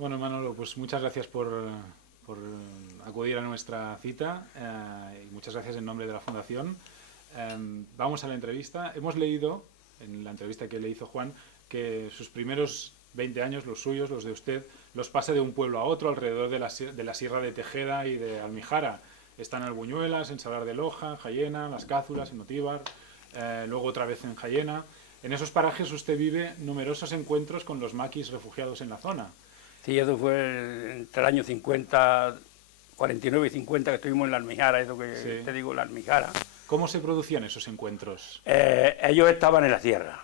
Bueno, Manolo, pues muchas gracias por acudir a nuestra cita y muchas gracias en nombre de la Fundación. Vamos a la entrevista. Hemos leído, en la entrevista que le hizo Juan, que sus primeros 20 años, los suyos, los de usted, los pasa de un pueblo a otro alrededor de la Sierra de Tejeda y de Almijara. Está en Albuñuelas, en Salar de Loja, en Jayena, Las Cázulas, en Otíbar, luego otra vez en Jayena. En esos parajes usted vive numerosos encuentros con los maquis refugiados en la zona. Sí, eso fue entre el año 50, 49 y 50 que estuvimos en la Almijara, eso que Sí. te digo, la Almijara. ¿Cómo se producían esos encuentros? Ellos estaban en la sierra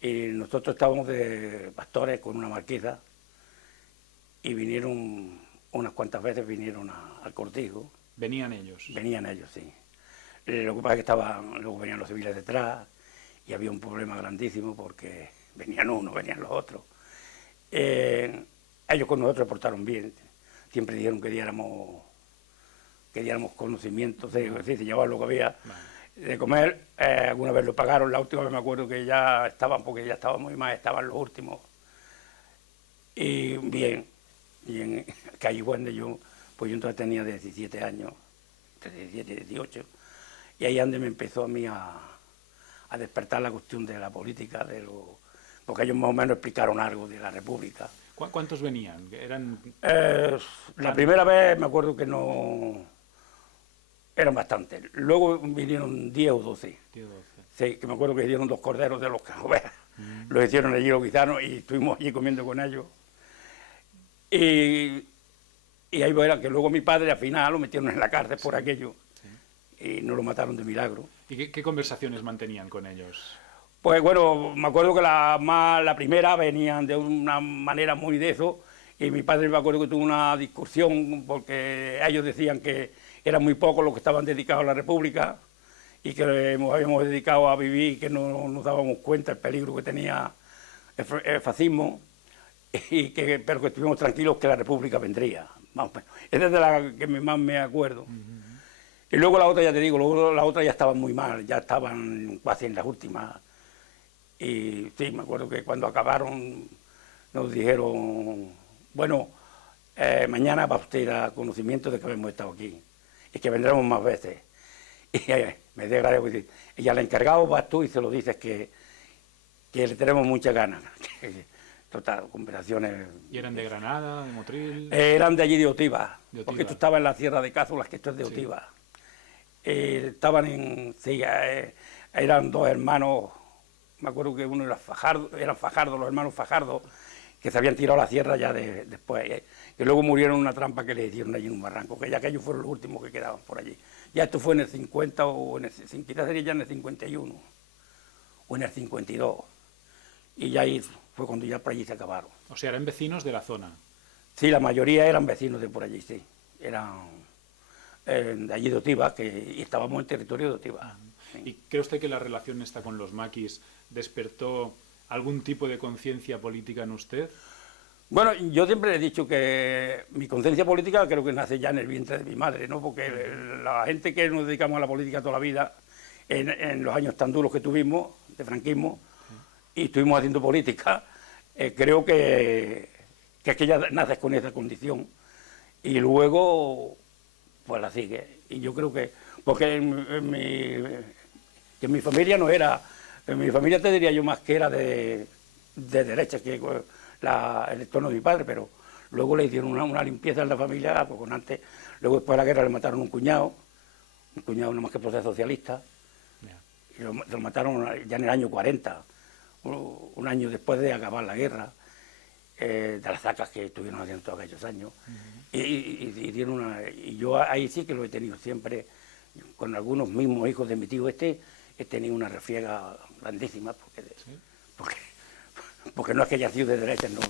y nosotros estábamos de pastores con una marquesa y vinieron, unas cuantas veces vinieron al cortijo. Venían ellos. Venían ellos, sí. Lo que pasa es que luego venían los civiles detrás y había un problema grandísimo porque venían unos, venían los otros. Ellos con nosotros se portaron bien, siempre dijeron que diéramos conocimientos, se llevaban lo que había de comer, alguna vez lo pagaron, la última vez me acuerdo que ya estaban, porque ya estaban muy mal, estaban los últimos, y bien, y en Calle Buende pues yo entonces tenía 17 años, entre 17 y 18, y ahí donde me empezó a mí a despertar la cuestión de la política, porque ellos más o menos explicaron algo de la República. ¿Cuántos venían? ¿Eran... La primera vez me acuerdo que no... eran bastantes. Luego vinieron 10 o 12. 10 o 12. Sí, que me acuerdo que hicieron 2 corderos de los ovejas. Los hicieron allí los guisanos y estuvimos allí comiendo con ellos. Y ahí era que luego mi padre al final lo metieron en la cárcel por aquello. Sí. Y no lo mataron de milagro. ¿Y qué conversaciones mantenían con ellos? Pues bueno, me acuerdo que la primera venían de una manera muy de eso, y mi padre me acuerdo que tuvo una discusión porque ellos decían que eran muy pocos los que estaban dedicados a la República y que nos habíamos dedicado a vivir y que no nos dábamos cuenta del peligro que tenía el fascismo, pero que estuvimos tranquilos que la República vendría. Vamos, esa es de la que más me acuerdo. Y luego la otra, ya te digo, luego la otra ya estaban muy mal, ya estaban casi en las últimas. Y sí, me acuerdo que cuando acabaron nos dijeron, bueno, mañana va usted a conocimiento de que hemos estado aquí y que vendremos más veces. Y me dio gracia porque y al encargado vas tú y se lo dices que le tenemos muchas ganas. Total, conversaciones... ¿Y eran de Granada, de Motril? Eran de allí de Otíbar, porque esto estaba en la Sierra de Cázulas, que esto es de Otíbar. Estaban eran 2 hermanos. Me acuerdo que uno era eran Fajardo, los hermanos Fajardo, que se habían tirado a la sierra ya después, que luego murieron en una trampa que le hicieron allí en un barranco, que ya aquellos fueron los últimos que quedaban por allí. Ya esto fue en el 50 o en el, quizás sería ya en el 51 o en el 52. Y ya ahí fue cuando ya por allí se acabaron. O sea, eran vecinos de la zona. Sí, la mayoría eran vecinos de por allí, sí. Eran de allí de Otíbar, y estábamos en territorio de Otíbar. Sí. ¿Y cree usted que la relación esta con los maquis despertó algún tipo de conciencia política en usted? Bueno, yo siempre he dicho que mi conciencia política creo que nace ya en el vientre de mi madre, ¿no? Porque la gente que nos dedicamos a la política toda la vida, en los años tan duros que tuvimos, de franquismo, y estuvimos haciendo política, creo que es que ya naces con esa condición. Y luego, pues la sigue. Y yo creo que, porque en mi familia no era, en mi familia te diría yo más que era de derecha, que el entorno de mi padre, pero luego le hicieron una limpieza en la familia, pues antes, luego después de la guerra le mataron un cuñado no más que por ser socialista, y lo mataron ya en el año 40, un año después de acabar la guerra, de las sacas que estuvieron haciendo todos aquellos años, y yo ahí sí que lo he tenido siempre, con algunos mismos hijos de mi tío he tenido una refriega grandísima, porque no es que haya sido de derecha, no,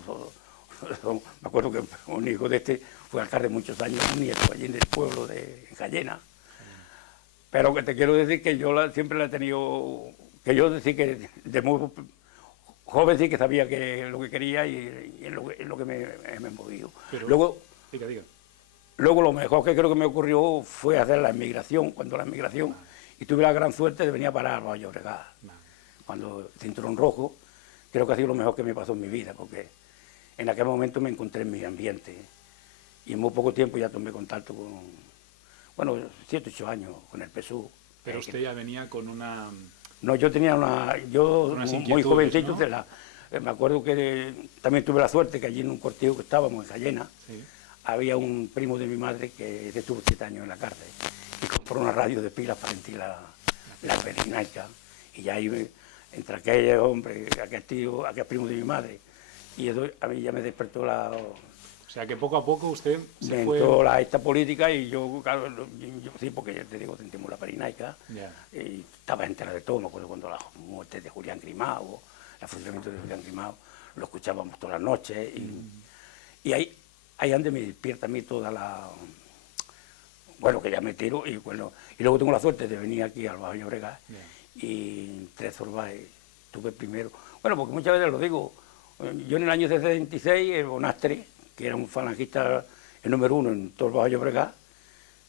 me acuerdo que un hijo de fue alcalde muchos años, un nieto allí en el pueblo de Jayena, pero que te quiero decir que yo siempre la he tenido, que yo decía que de muy joven sí que sabía lo que quería y en lo que me he movido. Pero, luego, diga. Luego lo mejor que creo que me ocurrió fue hacer la emigración, y tuve la gran suerte de venir a parar a Valle Obregat. Cuando Cinturón Rojo, creo que ha sido lo mejor que me pasó en mi vida, porque en aquel momento me encontré en mi ambiente y en muy poco tiempo ya tomé contacto con, bueno, 7, 8 años con el PSUV. Pero usted ya venía con una... No, yo tenía yo unas muy inquietudes, jovencito, ¿no? me acuerdo que también tuve la suerte que allí en un cortijo que estábamos en Jayena, Sí. había un primo de mi madre que estuvo 7 años en la cárcel y compró una radio de pilas para sentir la perinaica. Y ya ahí, entre aquel hombre, aquel tío, aquel primo de mi madre, y eso a mí ya me despertó O sea que poco a poco usted se me fue... entró esta política y yo, claro, yo sí, porque ya te digo, sentimos la perinaica Ya. y estaba entera de todo. Me acuerdo cuando la muerte de Julián Grimao, el fusilamiento de Julián Grimao, lo escuchábamos todas las noches y ahí donde me despierta a mí toda la... Bueno, que ya me tiro y bueno, y luego tengo la suerte de venir aquí al Bajo Llobregat y entre Zorbay tuve primero... Bueno, porque muchas veces lo digo, yo en el año 66, el Bonastre, que era un falangista el número 1 en todo el Bajo Llobregat,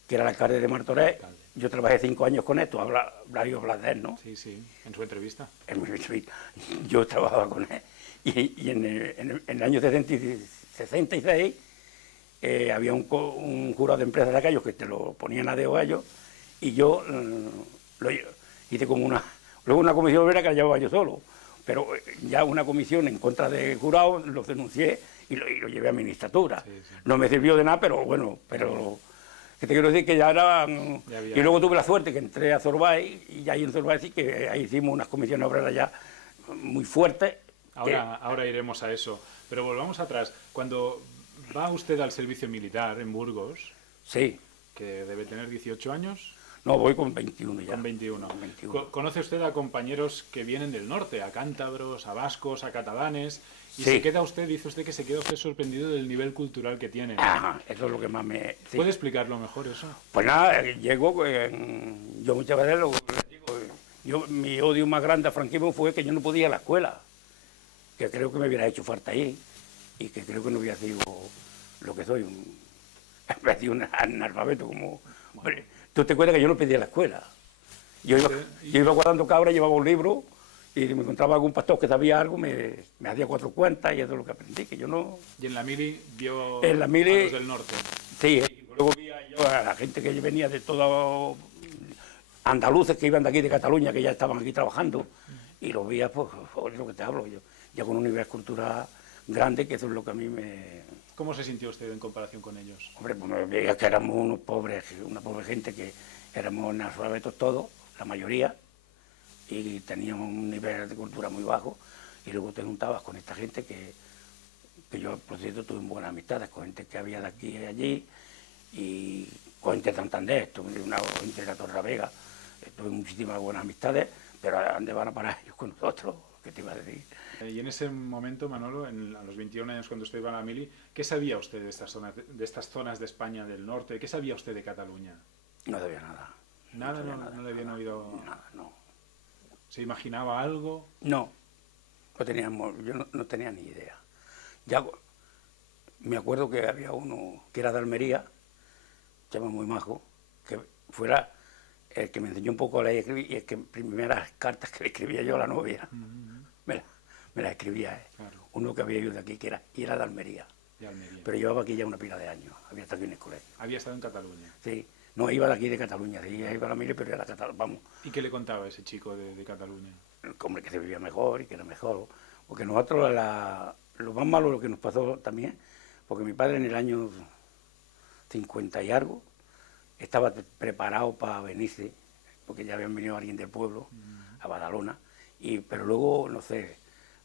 que era el alcalde de Martorell, yo trabajé 5 años con esto, hablar de él, ¿no? Sí, sí, en su entrevista. En mi entrevista, yo trabajaba con él. Y en el año 66 había un jurado de empresas de aquellos que te lo ponían a dedo a ellos, y yo lo hice como luego una comisión obrera que la llevaba yo solo, pero ya una comisión en contra de jurado lo denuncié y lo llevé a ministratura. Sí, sí. No me sirvió de nada, pero bueno, que te quiero decir que ya era... Y luego tuve la suerte que entré a Zorbay, y ahí en Zorbay sí que ahí hicimos unas comisiones obreras ya muy fuertes. Ahora iremos a eso, pero volvamos atrás. Cuando va usted al servicio militar en Burgos, sí, que debe tener 18 años... No, voy con 21 ya. Con 21. Con 21. ¿Conoce usted a compañeros que vienen del norte, a cántabros, a vascos, a catalanes? Y sí. se queda usted, dice usted que se queda usted sorprendido del nivel cultural que tienen. Ajá, eso es lo que más me... Sí. ¿Puede explicarlo mejor eso? Pues nada, llego, yo muchas veces digo, mi odio más grande a franquismo fue que yo no podía ir a la escuela, que creo que me hubiera hecho falta ahí, y que creo que no hubiera sido lo que soy, un analfabeto como... Bueno. ¿Tú te acuerdas que yo no pedía a la escuela? Yo iba guardando cabras, llevaba un libro y me encontraba algún pastor que sabía algo, me hacía 4 cuentas y eso es lo que aprendí, que yo no... ¿Y en la mili vio a los del norte? Sí, y luego vi yo a la gente que venía de todos andaluces que iban de aquí de Cataluña, que ya estaban aquí trabajando, y los veía, pues, es lo que te hablo, yo, ya con un nivel cultural grande, que eso es lo que a mí me... ¿Cómo se sintió usted en comparación con ellos? Hombre, pues me veía que éramos una pobre gente, que éramos analfabetos todos, la mayoría, y teníamos un nivel de cultura muy bajo, y luego te juntabas con esta gente que yo, por cierto, tuve buenas amistades, con gente que había de aquí y allí, y con gente de Santander, tuve una gente de la Torravega, tuve muchísimas buenas amistades, pero ¿a dónde van a parar ellos con nosotros? ¿Qué te iba a decir? Y en ese momento, Manolo, a los 21 años cuando usted iba a la mili, ¿qué sabía usted de estas zonas de España del norte? ¿Qué sabía usted de Cataluña? No sabía nada. ¿Nada? ¿No le habían oído? Nada, no. ¿Se imaginaba algo? No, yo no tenía ni idea. Ya me acuerdo que había uno que era de Almería, se llama muy majo, que fuera el que me enseñó un poco a leer y escribir, y el que primeras cartas que le escribía yo a la novia, me las escribía él. Claro. Uno que había ido de aquí, y era de Almería. Pero llevaba aquí ya una pila de años, había estado aquí en el colegio. ¿Había estado en Cataluña? Sí, no, iba de aquí de Cataluña, sí, iba a la mili, pero era catalán, vamos. ¿Y qué le contaba ese chico de Cataluña? Hombre, que se vivía mejor y que era mejor, porque nosotros, lo más malo lo que nos pasó también, porque mi padre en el año 50 y algo, estaba preparado para venirse, porque ya habían venido alguien del pueblo, a Badalona, pero luego, no sé,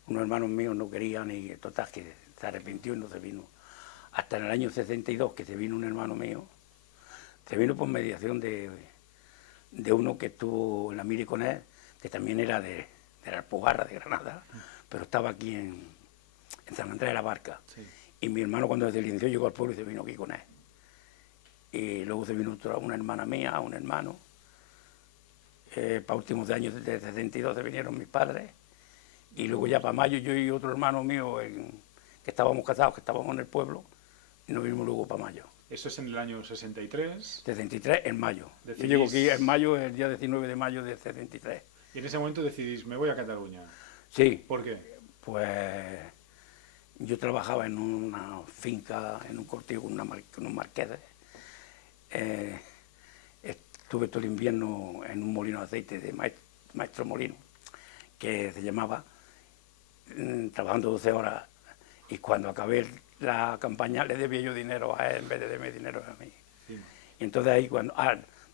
unos hermanos míos no querían y total, que se arrepintió y no se vino. Hasta en el año 62, que se vino un hermano mío, se vino por mediación de uno que estuvo en la mili con él, que también era de la Alpujarra, de Granada, pero estaba aquí en San Andrés de la Barca. Sí. Y mi hermano, cuando se licenció, llegó al pueblo y se vino aquí con él. Y luego se vino una hermana mía, un hermano. Para últimos de años de 62 se vinieron mis padres. Y luego ya para mayo yo y otro hermano mío, que estábamos casados, que estábamos en el pueblo, y nos vimos luego para mayo. ¿Eso es en el año 63? 63, en mayo. Yo llego aquí en mayo, el día 19 de mayo de 63. Y en ese momento decidís, me voy a Cataluña. Sí. ¿Por qué? Pues yo trabajaba en una finca, en un cortijo con unos marqueses. Estuve todo el invierno en un molino de aceite de maestro molino, que se llamaba, trabajando 12 horas, y cuando acabé la campaña le debía yo dinero a él en vez de darme dinero a mí. Sí. Y entonces ahí cuando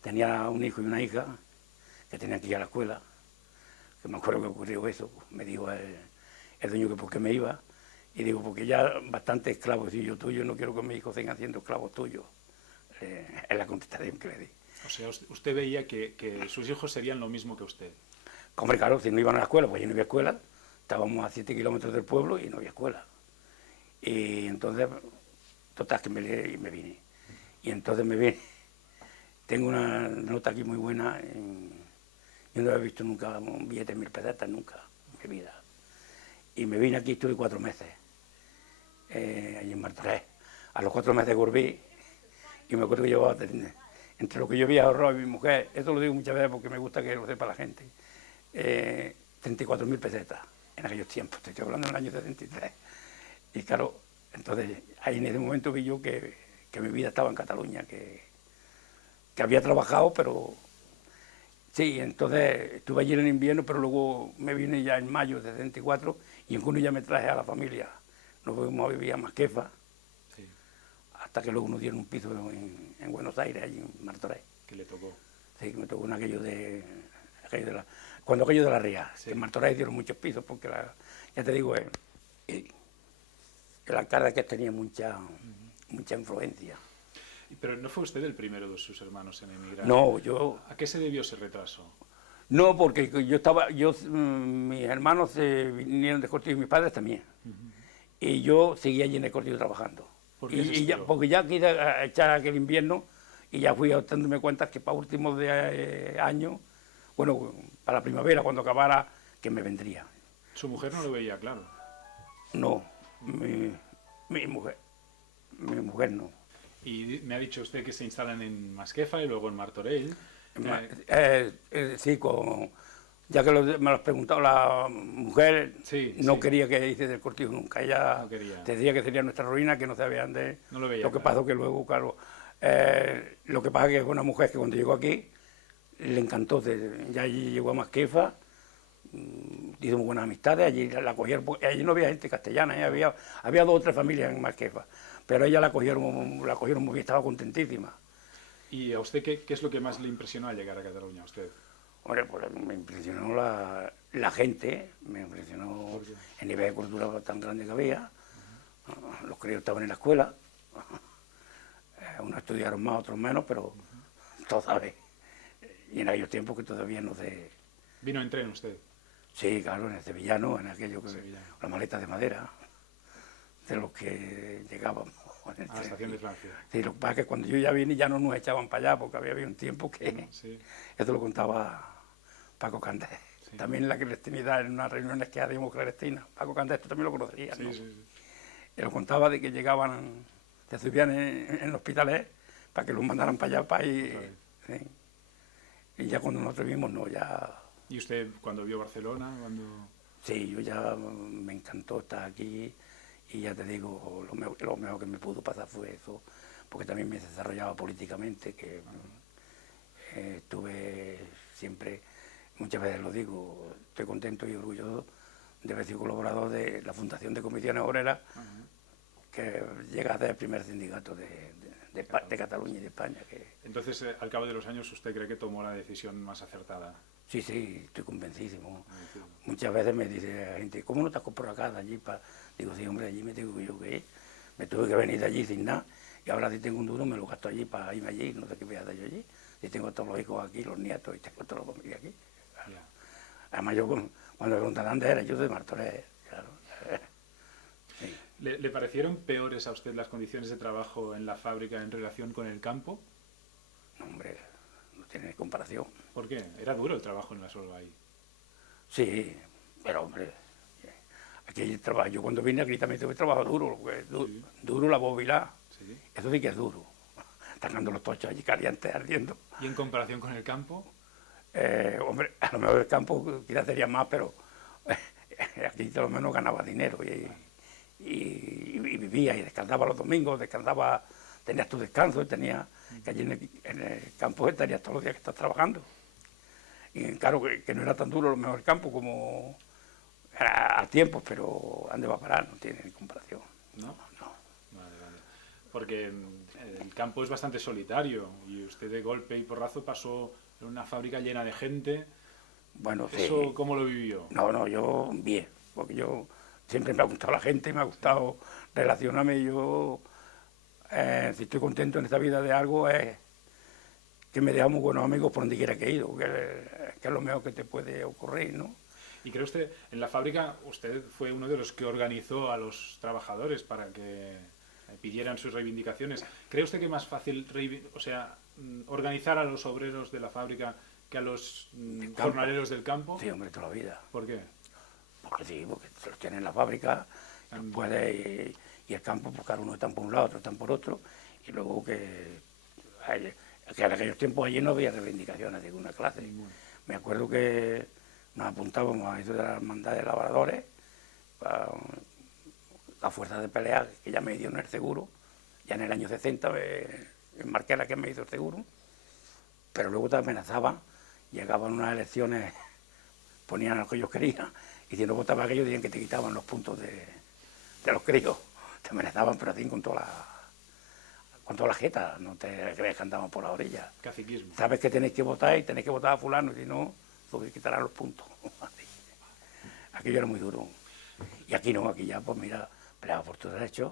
tenía un hijo y una hija que tenían que ir a la escuela, que me acuerdo que ocurrió eso, me dijo el dueño que por qué me iba, y digo, porque ya bastante esclavos y yo tuyo, no quiero que mis hijos sigan siendo esclavos tuyos. Es la contestación que le di. O sea, usted veía que sus hijos serían lo mismo que usted. Hombre, claro, si no iban a la escuela, pues yo no había escuela, estábamos a 7 kilómetros del pueblo y no había escuela. Y entonces, total, que me vine. Y entonces me vine. Tengo una nota aquí muy buena. Yo no había visto nunca un billete de 1000 pesetas, nunca, en mi vida. Y me vine aquí, estuve 4 meses, allí en Martorell. A los 4 meses volví y me acuerdo que llevaba, entre lo que yo había ahorrado y mi mujer, esto lo digo muchas veces porque me gusta que lo sepa la gente, 34.000 pesetas en aquellos tiempos, te estoy hablando del año 73. Y claro, entonces ahí en ese momento vi yo que mi vida estaba en Cataluña, que había trabajado, pero sí, entonces estuve allí en el invierno, pero luego me vine ya en mayo de 74 y en junio ya me traje a la familia. Nos fuimos a vivir a Masquefa, sí, hasta que luego nos dieron un piso en Buenos Aires, allí en Martorell. ¿Qué le tocó? Sí, que me tocó cuando aquello de la Ría. Sí. En Martorell dieron muchos pisos, porque ya te digo, el alcalde que tenía mucha influencia. Pero no fue usted el primero de sus hermanos en emigrar. No, yo... ¿A qué se debió ese retraso? No, porque mis hermanos se vinieron de Cortijo y mis padres también. Y yo seguía allí en el Cortijo trabajando. Porque ya quise echar aquel invierno y ya fui dándome cuenta que para últimos de año, bueno, para la primavera, cuando acabara, que me vendría. ¿Su mujer no lo veía claro? No, mi mujer no. Y me ha dicho usted que se instalan en Masquefa y luego en Martorell. Sí, ya que me lo has preguntado, la mujer no quería que hice del Cortijo nunca. Ella te decía que sería nuestra ruina, que no sabían de... No lo veía. Lo que pasó que luego, claro, lo que pasa es que es una mujer que cuando llegó aquí le encantó. Ya allí llegó a Masquefa, hizo muy buenas amistades, allí la cogieron, porque allí no había gente castellana, había 2 o 3 familias en Masquefa, pero ella la cogieron muy bien, estaba contentísima. ¿Y a usted qué es lo que más le impresionó al llegar a Cataluña a usted? Hombre, pues me impresionó la gente, me impresionó el nivel de cultura tan grande que había. Los críos estaban en la escuela, unos estudiaron más, otros menos, pero todos saben. Y en aquellos tiempos que todavía no se... ¿Vino en tren usted? Sí, claro, en el Sevillano, en aquello la maleta de madera, de los que llegábamos. A la estación de Francia. Sí, lo que pasa es que cuando yo ya vine ya no nos echaban para allá, porque había un tiempo que... Sí. Eso lo contaba Paco Candés. Sí. También en la clandestinidad, en unas reuniones que hacíamos clandestinas. Paco Candés, tú también lo conocerías, sí, ¿no? Sí. Él lo contaba de que llegaban, se subían en hospitales para que los mandaran para allá, para ir... Sí. Y ya cuando nosotros vimos, no, ya... ¿Y usted cuando vio Barcelona? Sí, yo ya me encantó estar aquí y ya te digo, lo mejor que me pudo pasar fue eso, porque también me desarrollaba políticamente, que estuve siempre, muchas veces lo digo, estoy contento y orgulloso de haber sido colaborador de la Fundación de Comisiones Obreras, que llega a ser el primer sindicato de Cataluña y de España. Entonces, al cabo de los años, ¿usted cree que tomó la decisión más acertada? Sí, estoy convencidísimo. Muchas veces me dice la gente, ¿cómo no te has comprado acá de allí? Digo, sí, hombre, allí me tengo yo que ir. Me tuve que venir de allí sin nada, y ahora si tengo un duro me lo gasto allí para irme allí, no sé qué voy a hacer yo allí. Y tengo todos los hijos aquí, los nietos, y tengo toda la familia aquí. Claro. Además, yo cuando me preguntan dónde era, yo soy de Martorell, claro. Sí. ¿Le parecieron peores a usted las condiciones de trabajo en la fábrica en relación con el campo? No, hombre, no tiene comparación. ¿Por qué? ¿Era duro el trabajo en la Solva ahí? Sí, pero hombre, aquí hay trabajo. Yo cuando vine aquí también tuve trabajo duro, duro la bobilá. Sí. Eso sí que es duro. Sacando los tochos allí calientes, ardiendo. ¿Y en comparación con el campo? Hombre, a lo mejor el campo quizás sería más, pero aquí por lo menos ganaba dinero y vivía y descansaba los domingos, descansaba, tenías tu descanso y tenías que allí en el campo estarías todos los días que estás trabajando. Y claro que no era tan duro lo mejor el campo como a tiempos, pero ¿dónde va a parar? No tiene ni comparación. ¿No? No. Vale, vale. Porque el campo es bastante solitario y usted de golpe y porrazo pasó en una fábrica llena de gente. Bueno, ¿Eso sí. cómo lo vivió? No, yo bien, porque yo siempre me ha gustado la gente, me ha gustado relacionarme. Yo, si estoy contento en esta vida de algo, es que me dejamos buenos amigos por donde quiera que he ido, que es lo mejor que te puede ocurrir, ¿no? ¿Y cree usted, en la fábrica, usted fue uno de los que organizó a los trabajadores para que pidieran sus reivindicaciones? ¿Cree usted que es más fácil, organizar a los obreros de la fábrica que a los jornaleros del campo? Sí, hombre, toda la vida. ¿Por qué? Porque sí, porque se los tienen en la fábrica, y el campo, pues claro, unos están por un lado, otros están por otro, y luego que en aquellos tiempos allí no había reivindicaciones de ninguna clase. Me acuerdo que nos apuntábamos a eso de la hermandad de labradores, a fuerza de pelea, que ya me dieron el seguro, ya en el año 60 me marqué la que me hizo el seguro, pero luego te amenazaban, llegaban unas elecciones, ponían lo que ellos querían, y si no votabas aquello, decían que te quitaban los puntos de los críos, te amenazaban, pero así con toda la jeta, no te crees que andaban por la orilla. Caciquismo. Sabes que tenéis que votar y tenéis que votar a fulano, y si no, te quitarán los puntos. Aquello era muy duro. Y aquí no, aquí ya, pues mira, peleaba por tus derechos,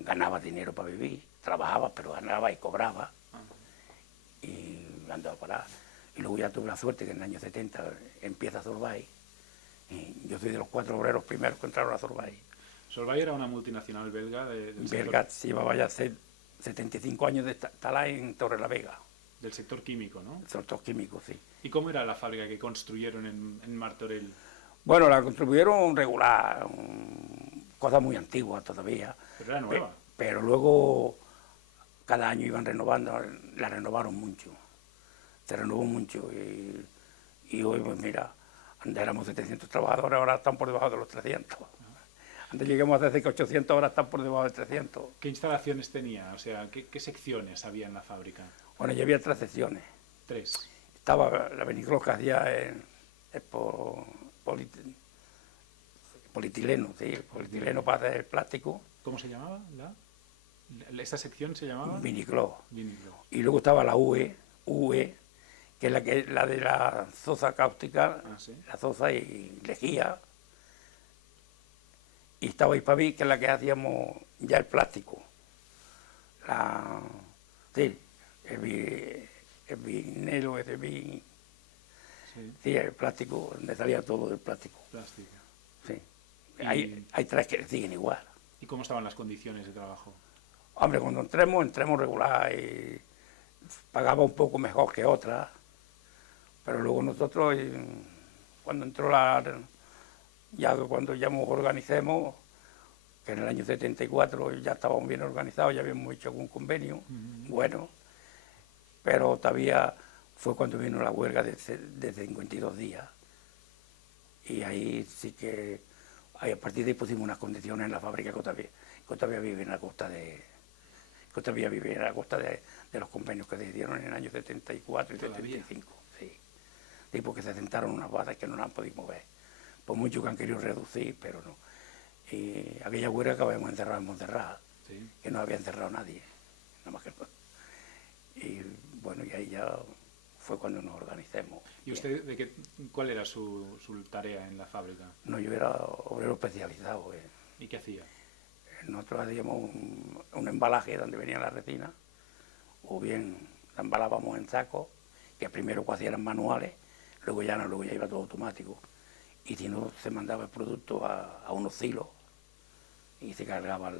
ganaba dinero para vivir, trabajaba, pero ganaba y cobraba, y andaba para. Y luego ya tuve la suerte que en el año 70 empieza Solvay, y yo soy de los 4 obreros primeros que entraron a Solvay. Solvay era una multinacional belga del Belga, sector, se llevaba ya 75 años de estar en Torrelavega, del sector químico, ¿no? sector químico, sí. ¿Y cómo era la fábrica que construyeron en Martorell? Bueno, la construyeron regular, cosas muy antiguas todavía. Pero era nueva. Pero luego cada año iban renovando, la renovaron mucho, se renovó mucho, y hoy, pues mira, antes éramos 700 trabajadores, ahora están por debajo de los 300. Antes llegamos a decir que 800, ahora están por debajo de 300. ¿Qué instalaciones tenía? O sea, ¿qué secciones había en la fábrica? Bueno, ya había 3 secciones. 3. Estaba la Beniclós que hacía polietileno, sí, polietileno para hacer plástico. ¿Cómo se llamaba? ¿Esta sección se llamaba? Viniclós. Viniclós. Y luego estaba la UE, que es la de la zoza cáustica, ¿Sí? la zoza y lejía. Y estaba Hipaví, que es la que hacíamos ya el plástico. Sí, el vinilo, sí, el plástico, donde salía todo del plástico. Plástica. Sí. Hay 3 que siguen igual. ¿Y cómo estaban las condiciones de trabajo? Hombre, cuando entremos regular, y pagaba un poco mejor que otras, pero luego nosotros, cuando entró cuando ya nos organicemos, que en el año 74 ya estábamos bien organizados, ya habíamos hecho algún convenio, bueno, pero todavía fue cuando vino la huelga de 52 días, y ahí sí que, a partir de ahí pusimos unas condiciones en la fábrica que todavía vive en la costa de los convenios que se dieron en el año 74 y 75, sí. Sí, porque se sentaron unas bases que no las han podido mover, por mucho que han querido reducir, pero no. Y aquella huelga que habíamos encerrado en Montserrat, ¿Sí? que no había encerrado nadie, nada más que no. Y bueno, y ahí ya fue cuando nos organicemos. ¿Y usted cuál era su tarea en la fábrica? No, yo era obrero especializado. ¿Y qué hacía? Nosotros hacíamos un embalaje donde venía la resina, o bien la embalábamos en sacos, que primero eran manuales, luego ya iba todo automático. Y si no, se mandaba el producto a unos silos y se cargaban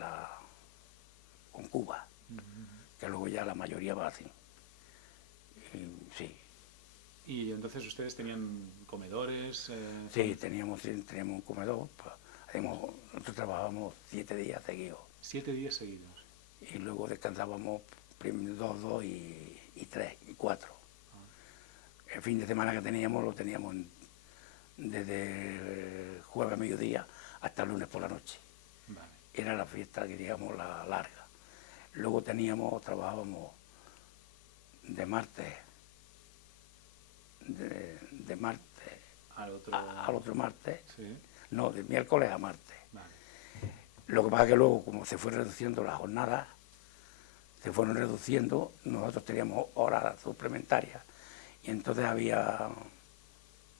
con cubas, que luego ya la mayoría va así. Y, sí. ¿Y entonces ustedes tenían comedores? Sí, teníamos un comedor. Nosotros trabajábamos 7 días seguidos. 7 días seguidos. Y luego descansábamos 2 y 3 y 4. El fin de semana que teníamos lo teníamos desde jueves a mediodía hasta el lunes por la noche. era la fiesta, que digamos, la larga. Luego trabajábamos de martes, de martes al otro martes, Sí. no, de miércoles a martes. Vale. Lo que pasa es que luego, como se fue reduciendo las jornadas, se fueron reduciendo, nosotros teníamos horas suplementarias y entonces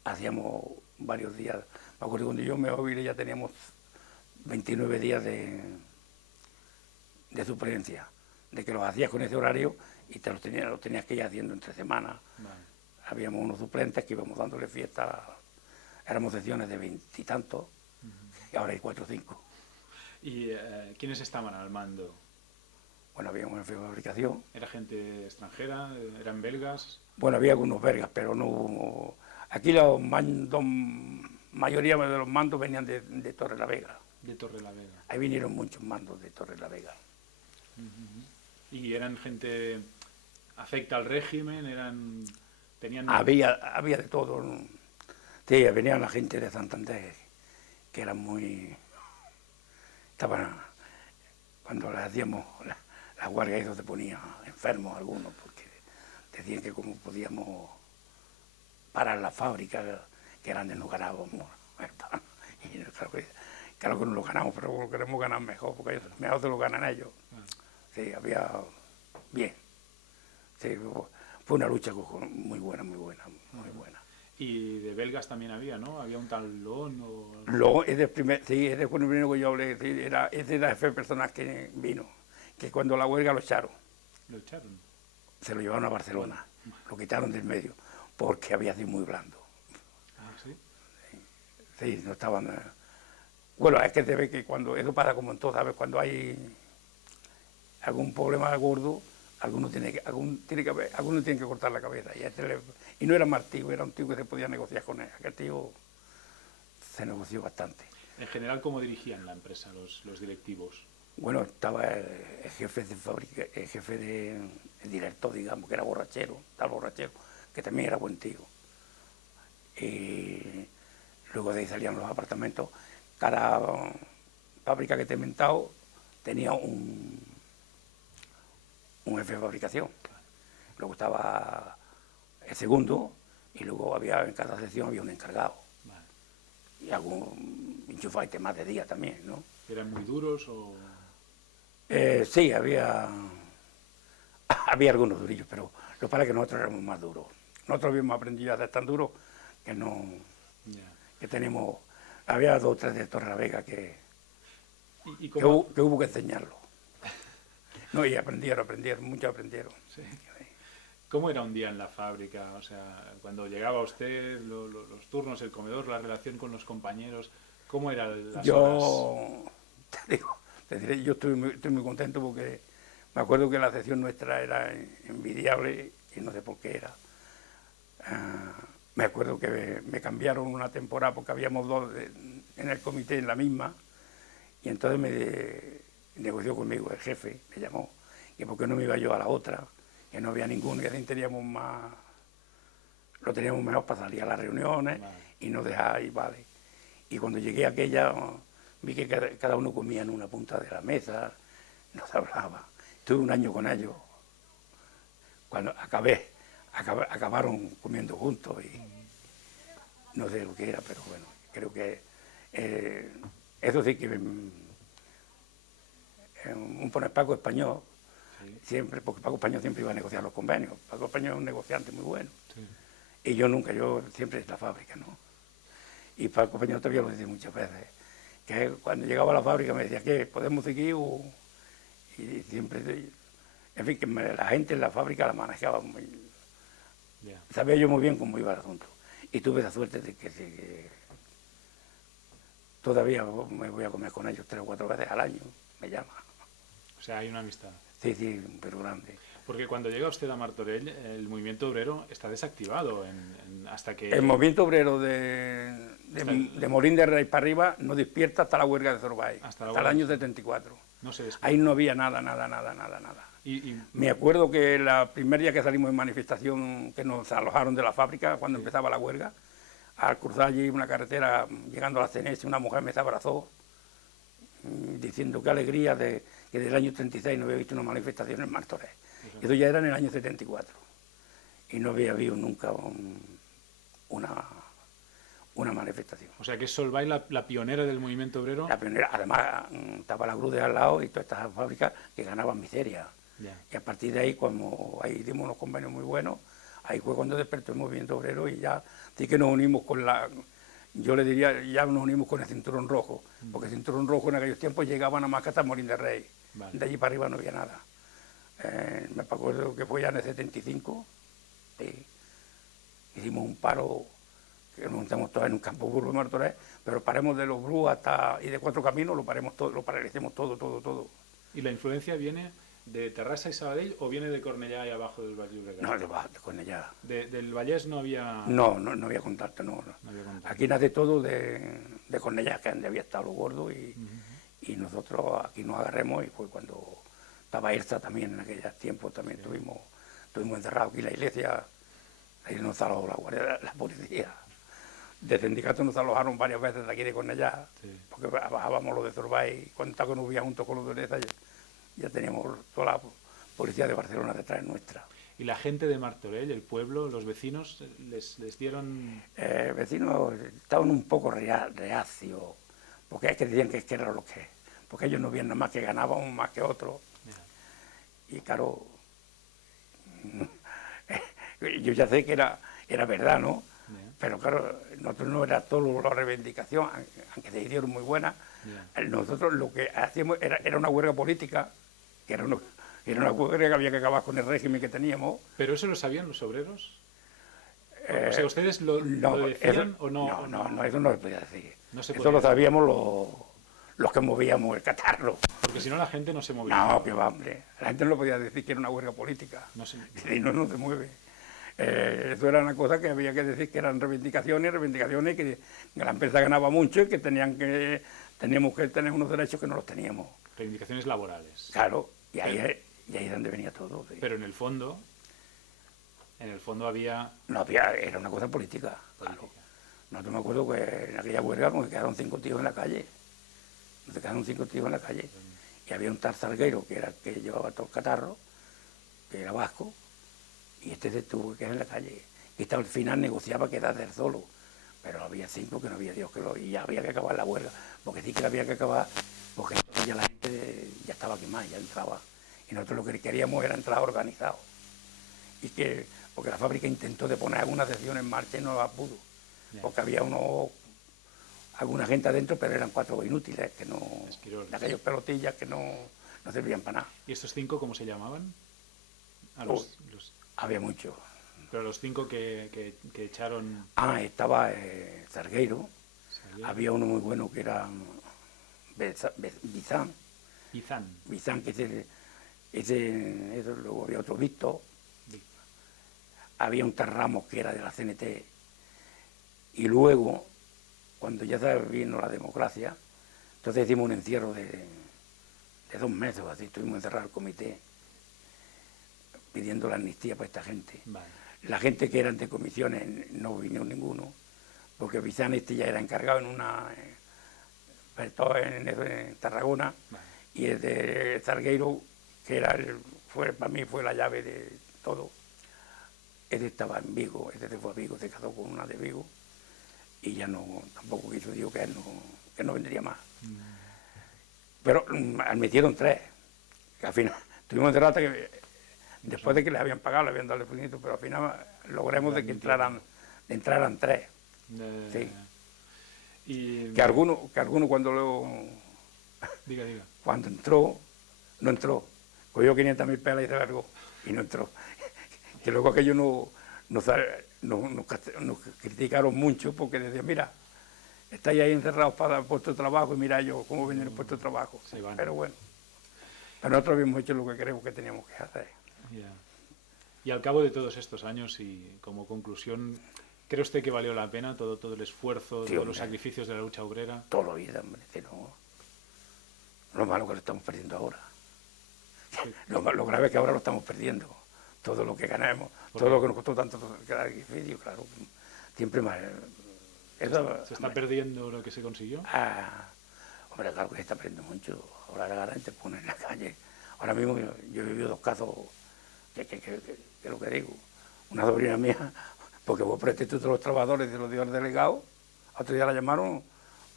hacíamos varios días. Me acuerdo cuando yo me jubilé ya teníamos 29 días de suplencia, de que los hacías con ese horario y los tenías que ir haciendo entre semanas. Vale. Habíamos unos suplentes que íbamos dándole fiesta, éramos secciones de 20 y tantos, y ahora hay 4 o 5. ¿Y quiénes estaban al mando? Bueno, había una fabricación. ¿Era gente extranjera? ¿Eran belgas? Bueno, había algunos belgas, pero no. Aquí la mayoría de los mandos venían de Torrelavega. De Torrelavega. Ahí vinieron muchos mandos de Torrelavega. ¿Y eran gente afecta al régimen? ¿Tenían...? Había de todo. Sí, venían la gente de Santander, que eran muy... Estaban, cuando les hacíamos las huelgas, eso se ponía enfermos algunos, porque decían que como podíamos parar la fábrica, que grandes no ganábamos. Y claro que no lo ganamos, pero lo queremos ganar mejor, porque mejor se lo ganan ellos. Sí, había... Bien. Sí, fue una lucha muy buena, muy buena, muy buena. Y de belgas también había, ¿no? Había un tal Lon o... Luego, ese fue el primero que yo hablé, sí, ese era el jefe personal que vino, que cuando la huelga lo echaron. ¿Lo echaron? Se lo llevaron a Barcelona, lo quitaron del medio, porque había sido muy blando. Ah, ¿sí? Sí, no estaban... Bueno, es que se ve que cuando eso pasa como en todo, ¿sabes? Cuando hay algún problema gordo, alguno tiene que cortar la cabeza. Y no era Martí, era un tío que se podía negociar con él. Aquel tío se negoció bastante. En general, ¿cómo dirigían la empresa los directivos? Bueno, estaba el jefe de fábrica, el director, digamos, que era borrachero, tal borrachero, que también era buen tío. Y luego de ahí salían los apartamentos. Cada fábrica que te he inventado tenía un jefe de fabricación. Luego estaba el segundo y luego en cada sección había un encargado. Vale. Y algún enchufante más de día también, ¿no? ¿Eran muy duros o...? Sí, había algunos durillos, pero lo que pasa es que nosotros éramos más duros. Nosotros habíamos aprendido a ser tan duros que no... Yeah. que tenemos... Había 2 o 3 de Torrelavega que hubo que enseñarlo. No, y aprendieron, muchos aprendieron. Sí. ¿Cómo era un día en la fábrica? O sea, cuando llegaba usted, los turnos, el comedor, la relación con los compañeros, ¿cómo eran las horas? Te diré, yo estoy muy contento porque me acuerdo que la sección nuestra era envidiable y no sé por qué era. Me acuerdo que me cambiaron una temporada porque habíamos 2 en el comité en la misma y entonces me negoció conmigo el jefe, me llamó, que por qué no me iba yo a la otra, que no había ninguno, que así lo teníamos mejor para salir a las reuniones. Vale. Y no dejar ahí, vale. Y cuando llegué a aquella, vi que cada uno comía en una punta de la mesa, no se hablaba. Estuve un año con ellos. Cuando acabaron comiendo juntos y no sé lo que era, pero bueno, creo que eso sí que un Paco Español, sí. Siempre, porque Paco Español siempre iba a negociar los convenios. Paco Español es un negociante muy bueno. Sí. Y yo siempre es la fábrica, ¿no? Y Paco Español todavía lo dice muchas veces, que cuando llegaba a la fábrica me decía, ¿qué? ¿Podemos seguir? Y siempre, en fin, que la gente en la fábrica la manejaba muy... Yeah. Sabía yo muy bien cómo iba el asunto. Y tuve la suerte de que todavía me voy a comer con ellos 3 o 4 veces al año, me llama. O sea, hay una amistad. Sí, pero grande. Porque cuando llega usted a Martorell, el movimiento obrero está desactivado hasta que... El movimiento obrero de Molín de Rey para arriba no despierta hasta la huelga de Zorbay, hasta el año 74. No se despierta. Ahí no había nada. Me acuerdo que el primer día que salimos en manifestación, que nos alojaron de la fábrica, cuando empezaba la huelga, al cruzar allí una carretera, llegando a la CNS, una mujer me abrazó, diciendo qué alegría de que del año 36 no había visto una manifestación en Martorell. Eso ya era en el año 74 y no había habido nunca una manifestación. O sea que es Solvay la pionera del movimiento obrero. La pionera, además estaba la Cruz de al lado y todas estas fábricas que ganaban miseria. Ya. Y a partir de ahí, como ahí dimos unos convenios muy buenos, ahí fue cuando despertó el movimiento obrero y ya sí que nos unimos con yo le diría, ya nos unimos con el Cinturón Rojo, porque el Cinturón Rojo en aquellos tiempos llegaba nada más que hasta Molín de Rey. Vale. De allí para arriba no había nada. Me acuerdo que fue ya en el 75, hicimos un paro que nos montamos todos en un campo burro de Martorell, pero paremos de los Brus y de Cuatro Caminos, lo paralicemos todo. ¿Y la influencia viene de Terrassa y Sabadell o viene de Cornellá y abajo del Baix Llobregat? No, de Cornellá. Del Vallès no había... No había contacto, no. No había contacto. Aquí nace todo de Cornellá, que es donde había estado lo gordo, y nosotros aquí nos agarremos, y fue cuando estaba Erza también en aquellos tiempos, también estuvimos encerrados aquí en la iglesia, ahí nos alojó la guardia, la policía. De sindicato nos alojaron varias veces de aquí de Cornellá, porque bajábamos los de Zorbay, y cuando estaba con Ubía junto con los de Oreza, ya teníamos toda la policía de Barcelona detrás nuestra. ¿Y la gente de Martorell, el pueblo, los vecinos, les dieron...? Vecinos estaban un poco reacios, porque es que decían que era lo que es, porque ellos no veían nada más que ganaban uno más que otro. Y claro, yo ya sé que era verdad, ¿no? Pero claro, nosotros no era todo la reivindicación, aunque se hicieron muy buenas. Nosotros lo que hacíamos era una huelga política, que era una huelga que había que acabar con el régimen que teníamos. ¿Pero eso lo sabían los obreros? O sea, ¿ustedes lo decían o no? No, eso no se podía decir. No se podía eso lo decir. sabíamos los que movíamos el catarro. Porque si no la gente no se movía. No, que va, hombre. La gente no podía decir que era una huelga política. No se... Y no se mueve. Eso era una cosa que había que decir que eran reivindicaciones, que la empresa ganaba mucho y que teníamos que tener unos derechos que no los teníamos. Reivindicaciones laborales. Claro, y ahí es donde venía todo. Sí. Pero en el fondo había... No había, era una cosa política. Claro. No me acuerdo que en aquella huelga nos quedaron 5 tíos en la calle. Y había un tal Salgueiro, que era el que llevaba todo el catarro, que era vasco, y este se tuvo que quedar en la calle. Y hasta al final negociaba quedarse él solo. Pero había 5 que no había Dios que lo... Y ya había que acabar la huelga, porque sí que la había que acabar, porque entonces ya la gente ya estaba quemada, ya entraba. Y nosotros lo que queríamos era entrar organizados. Porque la fábrica intentó de poner alguna sección en marcha y no la pudo. Porque había alguna gente adentro, pero eran 4 inútiles, que no, de aquellos pelotillas que no servían para nada. ¿Y estos 5 cómo se llamaban? Había muchos. Pero los 5 que echaron... Estaba Salgueiro, había uno muy bueno que era Bizán, que luego había otro Víctor, había un Ramos que era de la CNT, y luego, cuando ya vino la democracia, entonces hicimos un encierro de 2 meses o así, estuvimos encerrados el comité pidiendo la amnistía para esta gente. Vale. La gente que eran de comisiones no vino ninguno, porque Bizán ya era encargado en Tarragona, vale. Y el de Salgueiro, que para mí fue la llave de todo, ese estaba en Vigo, ese se fue a Vigo, se casó con una de Vigo, y ya tampoco quiso, digo que él no vendría más. Pero admitieron 3, que al final tuvimos de rata que después de que les habían pagado, le habían dado el finito, pero al final logramos de que entraran 3. Sí. Que alguno cuando Diga. Cuando entró, no entró. Cogió 500.000 pelas y se largó, y no entró. Que luego aquello nos criticaron mucho porque decían, mira, estáis ahí encerrados para dar puesto de trabajo y mira yo cómo viene el puesto de trabajo. Pero bueno, nosotros habíamos hecho lo que creemos que teníamos que hacer. Y al cabo de todos estos años y como conclusión, ¿cree usted que valió la pena todo el esfuerzo, todos los sacrificios de la lucha obrera? Toda la vida, hombre. Lo malo que lo estamos perdiendo ahora. Sí. Lo grave es que ahora lo estamos perdiendo. Todo lo que ganamos, todo lo que nos costó tanto sacrificio, claro, siempre más. ¿Se está perdiendo lo que se consiguió? Hombre, claro que se está aprendiendo mucho. Ahora la gente pone en la calle. Ahora mismo yo he vivido dos casos que lo que digo. Una sobrina mía, porque fue por el Instituto de los Trabajadores de los días delegados, otro día la llamaron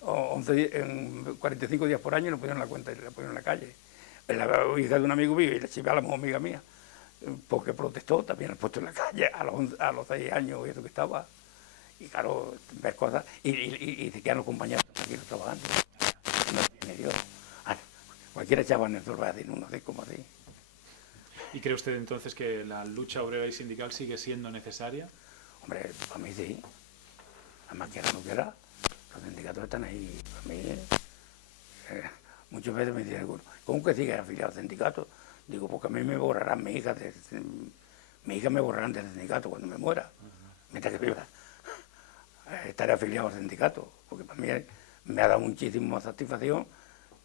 45 días por año y le pusieron la cuenta y la pusieron en la calle. La hija de un amigo mío y la chiva a la mujer amiga mía, porque protestó, también la puesto en la calle a los 6 años y eso que estaba. Y claro, ver cosas, y se quedan los compañeros tranquilos trabajando. No tiene Dios. Cualquiera echaba en el sorbacín, uno así como así. ¿Y cree usted entonces que la lucha obrera y sindical sigue siendo necesaria? Hombre, para mí sí. Además, quiera o no quiera, los sindicatos están ahí. Para mí, muchas veces me dicen algunos, ¿cómo que sigues afiliado al sindicato? Digo, porque a mí me borrarán mi hija me borrarán del sindicato cuando me muera. Mientras que viva, estaré afiliado al sindicato, porque para mí me ha dado muchísima satisfacción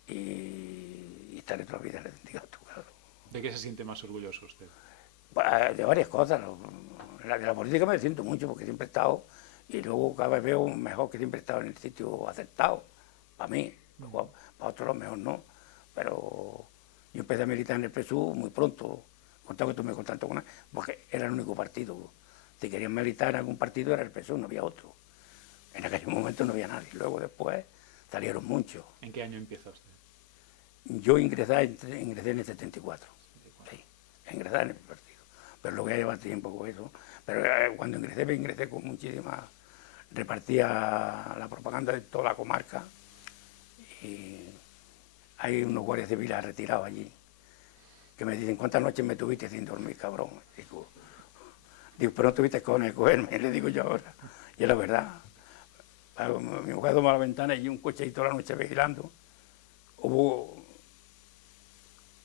y estaré toda la vida en el sindicato, claro. ¿De qué se siente más orgulloso usted? De varias cosas. De la política me siento mucho porque siempre he estado, y luego cada vez veo mejor que siempre he estado en el sitio aceptado, para mí, para otros mejor no, pero yo empecé a militar en el PSUV muy pronto, contado que tú me contacto con él, porque era el único partido. Si querían militar en algún partido era el PSUV, no había otro. En aquel momento no había nadie, luego después salieron muchos. ¿En qué año empieza usted? Yo ingresé en el 74, sí, ingresé en el partido, pero luego ya lleva tiempo con eso. Pero cuando ingresé con muchísima, repartía la propaganda de toda la comarca y hay unos guardias civiles retirados allí que me dicen, ¿cuántas noches me tuviste sin dormir, cabrón? Digo, pero no tuviste cojones de cogerme, le digo yo ahora, y es la verdad. Mi mujer toma la ventana y un coche toda la noche vigilando.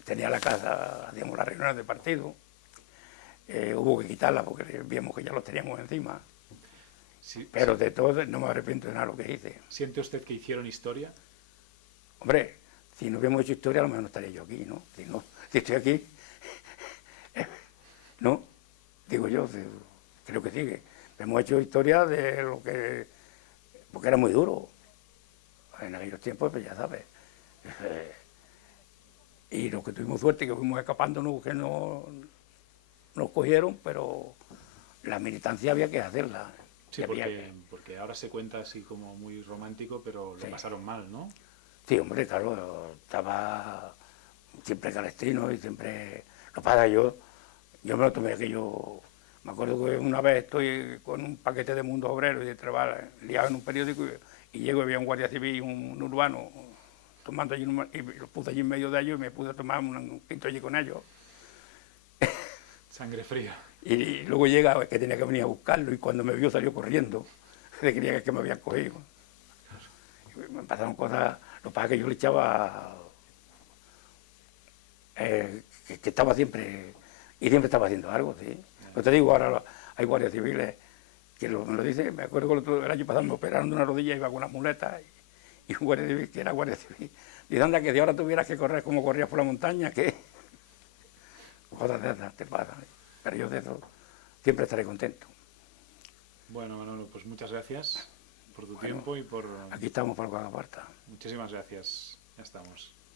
Tenía la casa, hacíamos las reuniones de partido, hubo que quitarla porque vimos que ya los teníamos encima. Sí, pero de todo no me arrepiento de nada de lo que hice. ¿Siente usted que hicieron historia? Hombre, si no hubiéramos hecho historia a lo mejor no estaría yo aquí, ¿no? Si estoy aquí, ¿no? Digo yo, creo que sí, que hemos hecho historia de lo que, porque era muy duro. En aquellos tiempos, pues ya sabes. Y lo que tuvimos suerte, que fuimos escapándonos, que no nos cogieron, pero la militancia había que hacerla. Sí, porque ahora se cuenta así como muy romántico, pero lo pasaron mal, ¿no? Sí, hombre, claro, estaba siempre calestrino y siempre... Lo que pasa, yo me lo tomé aquello... Me acuerdo que una vez estoy con un paquete de Mundo Obrero y de trabajo liado en un periódico y llego y había un guardia civil y un urbano tomando allí, y lo puse allí en medio de ellos y me puse a tomar un quinto allí con ellos. Sangre fría. Y luego llega que tenía que venir a buscarlo y cuando me vio salió corriendo. Se creía que me habían cogido. Y me pasaron cosas, lo que pasa es que yo le echaba que estaba siempre, y siempre estaba haciendo algo, sí. Pero te digo, ahora hay guardias civiles que me lo dicen, me acuerdo que el año pasado me operaron de una rodilla, iba con unas muletas y un guardia civil que era guardia civil. Dice, anda, que si ahora tuvieras que correr como corrías por la montaña, que cosas de esas te pasan. Pero yo de eso siempre estaré contento. Bueno, Manolo, pues muchas gracias por tu tiempo y por... Aquí estamos para lo que haga falta. Muchísimas gracias, ya estamos.